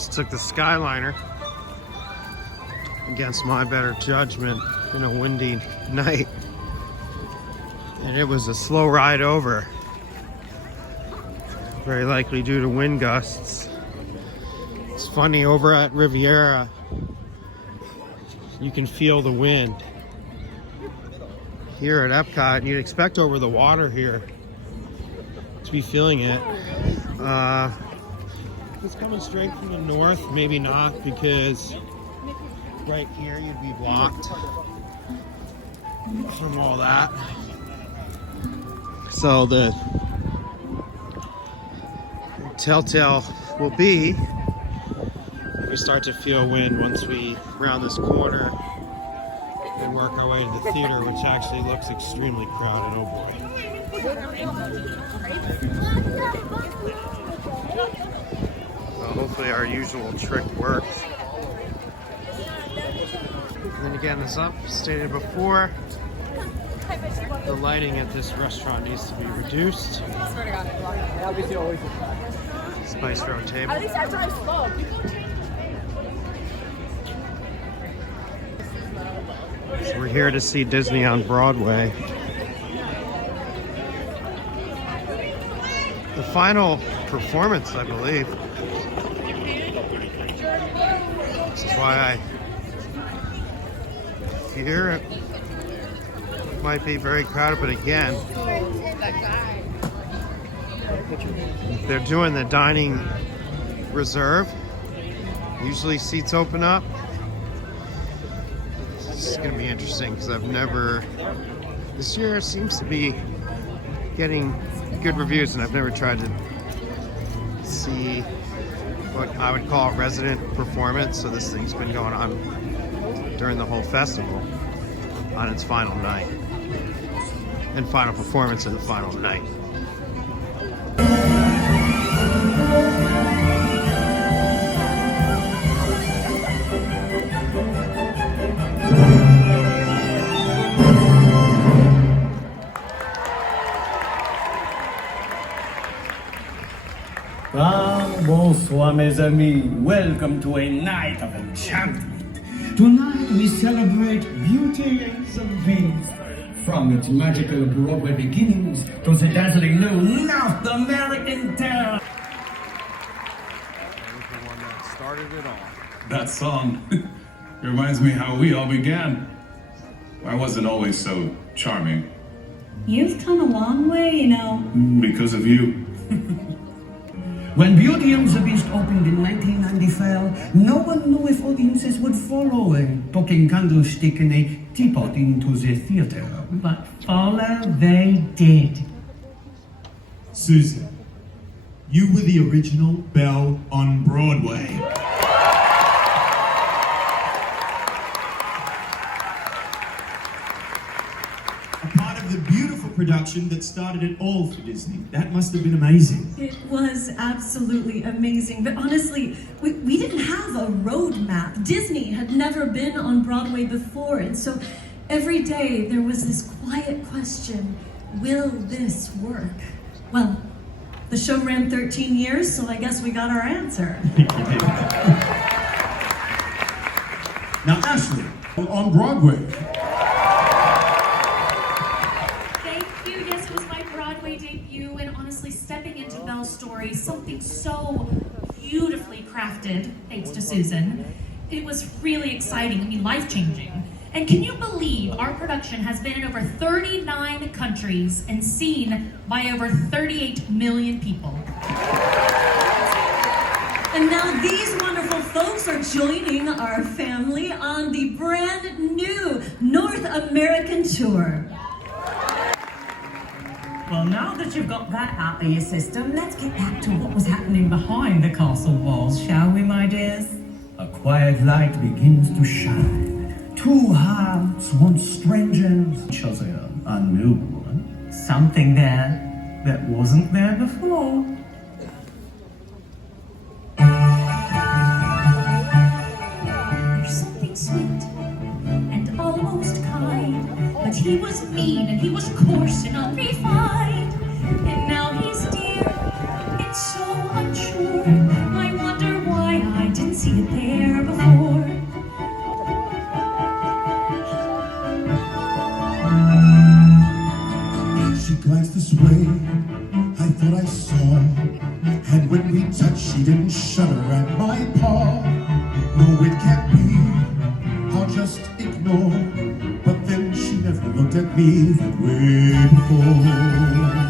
Just took the Skyliner against my better judgment in a windy night. And it was a slow ride over. Very likely due to wind gusts. It's funny, over at Riviera, you can feel the wind. Here at EPCOT, you'd expect over the water here to be feeling it. It's coming straight from the north, maybe not, because right here you'd be blocked from all that. So the telltale will be we start to feel wind once we round this corner and work our way to the theater, which actually looks extremely crowded. Oh boy. Well, hopefully our usual trick works. And then again, as I've stated before, the lighting at this restaurant needs to be reduced. Spice road table. At least I drive slow. So we're here to see Disney on Broadway. The final performance, I believe. This is why I fear it might be very crowded, but again, they're doing the dining reserve. Usually seats open up. It's going to be interesting because I've never, this year seems to be getting good reviews, and I've never tried to see what I would call a resident performance. So this thing's been going on during the whole festival on its final night and final performance of the final night. Bonsoir mes amis, welcome to a night of enchantment. Tonight we celebrate Beauty and the Beast. From its magical Broadway beginnings to the dazzling new North American town. That was the one that started it all. That song reminds me how we all began. I wasn't always so charming. You've come a long way, you know. Because of you. When Beauty and the Beast opened in 1995, no one knew if audiences would follow a talking candlestick and a teapot into the theater. But follow they did. Susan, you were the original Belle on Broadway. A part of the beautiful production that started it all for Disney. That must have been amazing. It was absolutely amazing. But honestly, we didn't have a road map. Disney had never been on Broadway before. And so every day there was this quiet question, will this work? Well, the show ran 13 years, so I guess we got our answer. Now, Ashley, on Broadway. Thank you. Yes, it was my Broadway debut, and honestly, stepping into Belle's story, something so beautifully crafted, thanks to Susan. It was really exciting, I mean, life-changing. And can you believe our production has been in over 39 countries and seen by over 38 million people? And now these wonderful folks are joining our family on the brand new North American tour. Well, now that you've got that out of your system, let's get back to what was happening behind the castle walls, shall we, my dears? A quiet light begins to shine. Two hearts, once strangers, each other anew. Something there that wasn't there before. There's something sweet and almost kind, but he was mean and he was coarse and unrefined. And now he's dear, it's so unsure. I wonder why I thought I saw. And when we touched, she didn't shudder at my paw. No, it can't be, I'll just ignore. But then she never looked at me that way before.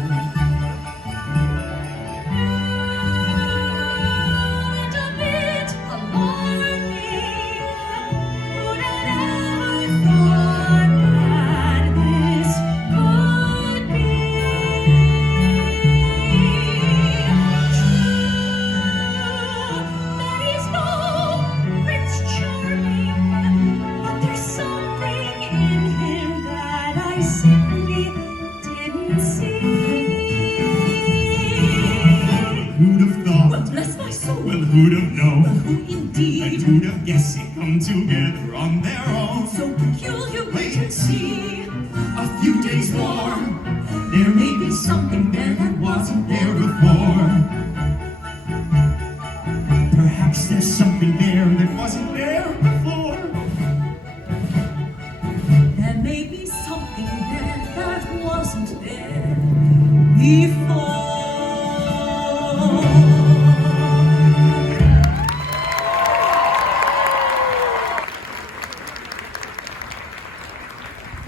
Who'd have known? Who indeed? And who'd have guessed they come together on their own? It's so peculiar, wait and see. A few days more, there may be something there that wasn't there before. Perhaps there's something there that wasn't there before. There may be something there that wasn't there before.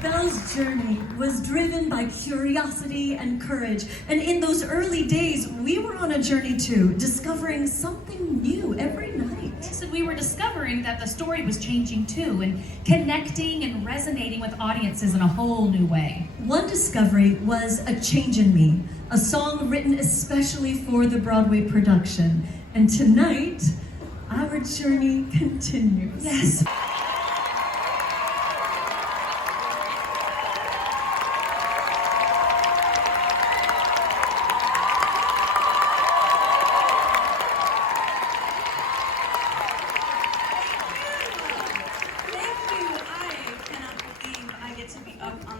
Belle's journey was driven by curiosity and courage. And in those early days, we were on a journey too, discovering something new every night. Yes, and we were discovering that the story was changing too, and connecting and resonating with audiences in a whole new way. One discovery was A Change in Me, a song written especially for the Broadway production. And tonight, our journey continues. Yes.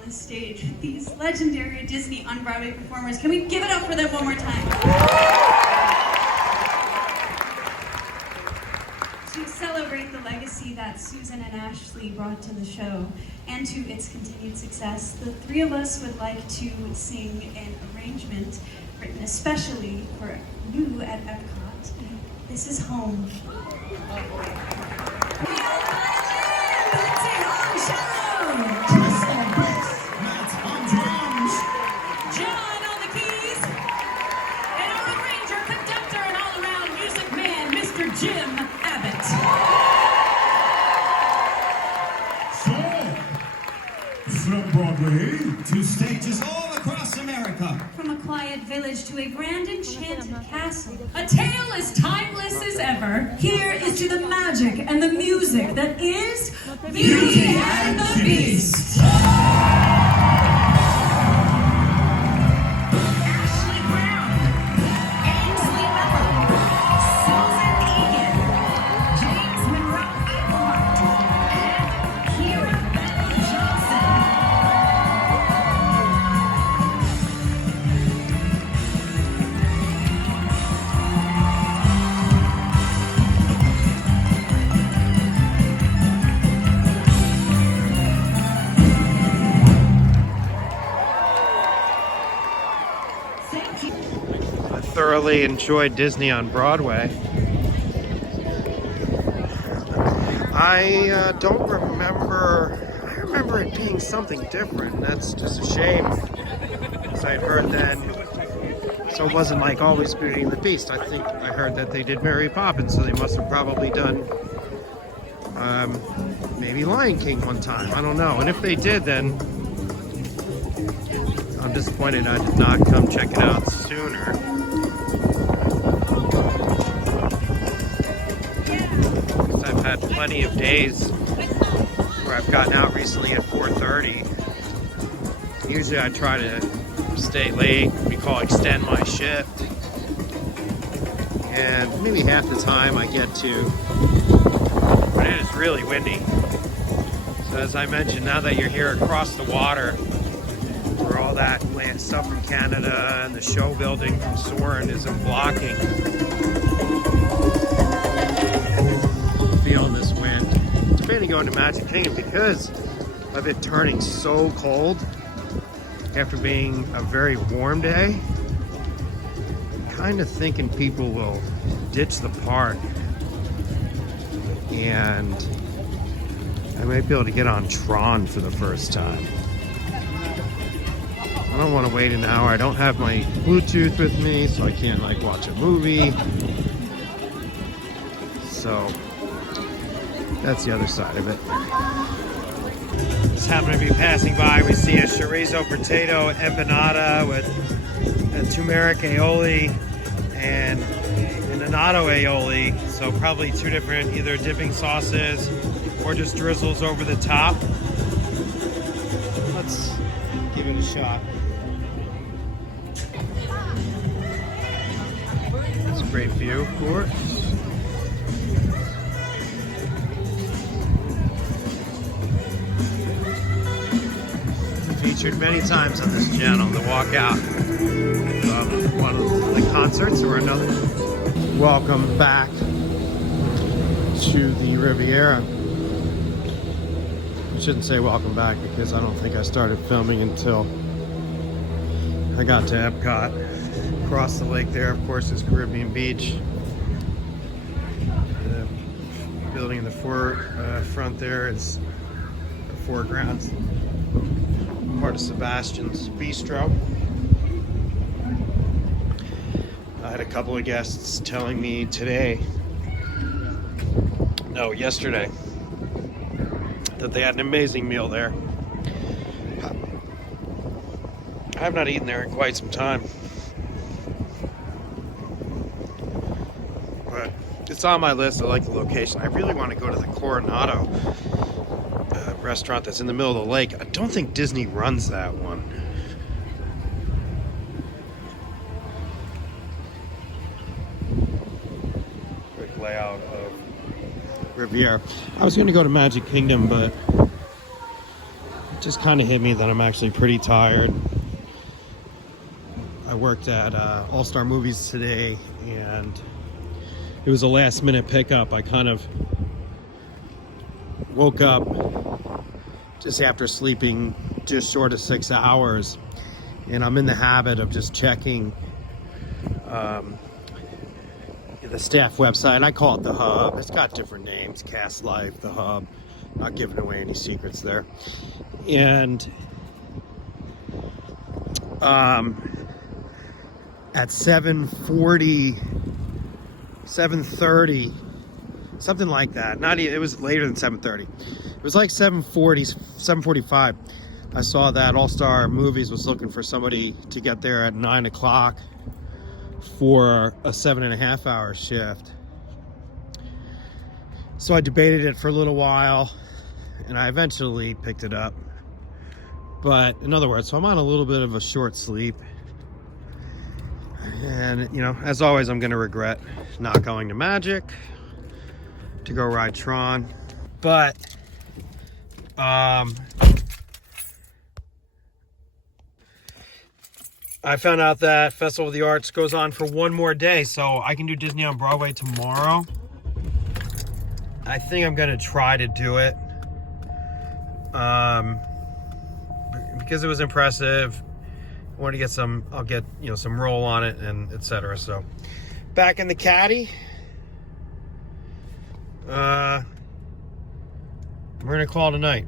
Stage with these legendary Disney on Broadway performers. Can we give it up for them one more time? To celebrate the legacy that Susan and Ashley brought to the show and to its continued success, the three of us would like to sing an arrangement written especially for you at EPCOT. This is Home. Jim Abbott. So, from Broadway to stages all across America. From a quiet village to a grand enchanted castle. A tale as timeless as ever. Here is to the magic and the music that is Beauty and the Beast. I thoroughly enjoyed Disney on Broadway. I don't remember. I remember it being something different. And that's just a shame, because I'd heard then. So it wasn't like always Beauty and the Beast. I think I heard that they did Mary Poppins, so they must have probably done maybe Lion King one time. I don't know. And if they did, then I'm disappointed I did not come check it out sooner. I've had plenty of days where I've gotten out recently at 4:30. Usually I try to stay late, we call extend my shift. And maybe half the time I get to, but it is really windy. So as I mentioned, now that you're here across the water, where all that land stuff from Canada and the show building from Soarin' isn't blocking. Feeling this wind. It's debating going to Magic Kingdom because of it turning so cold after being a very warm day. kind of thinking people will ditch the park and I might be able to get on Tron for the first time. I don't want to wait an hour. I don't have my Bluetooth with me, so I can't like watch a movie. So that's the other side of it. Just happen to be passing by. We see a chorizo potato empanada with a turmeric aioli and an annatto aioli. So probably two different either dipping sauces or just drizzles over the top. Let's give it a shot. It's a great view, of course. Featured many times on this channel, the walkout of one of the concerts or another. Welcome back to the Riviera. I shouldn't say welcome back because I don't think I started filming until I got to EPCOT. Across the lake there, of course, is Caribbean Beach. The building in the front there is the foreground. Part of Sebastian's Bistro. I had a couple of guests telling me yesterday, that they had an amazing meal there. I have not eaten there in quite some time, but it's on my list. I like the location. I really want to go to the Coronado restaurant that's in the middle of the lake. I don't think Disney runs that one. Quick layout of Riviera. I was going to go to Magic Kingdom, but it just kind of hit me that I'm actually pretty tired. I worked at All-Star Movies today, and it was a last-minute pickup. I kind of woke up just after sleeping just short of 6 hours, and I'm in the habit of just checking the staff website. I call it the Hub. It's got different names: Cast Life, the Hub. Not giving away any secrets there. And at 7:40, 7:30, something like that. It was later than 7:30. It was like 7:40, 7:45. I saw that All-Star Movies was looking for somebody to get there at 9 o'clock for a 7.5 hour shift. So I debated it for a little while, and I eventually picked it up. But in other words, so I'm on a little bit of a short sleep. And, you know, as always, I'm going to regret not going to Magic to go ride Tron. But I found out that Festival of the Arts goes on for one more day, so I can do Disney on Broadway tomorrow. I think I'm gonna try to do it because it was impressive. I want to get some, I'll get, you know, some roll on it and etc. So back in the caddy. We're gonna call it a night.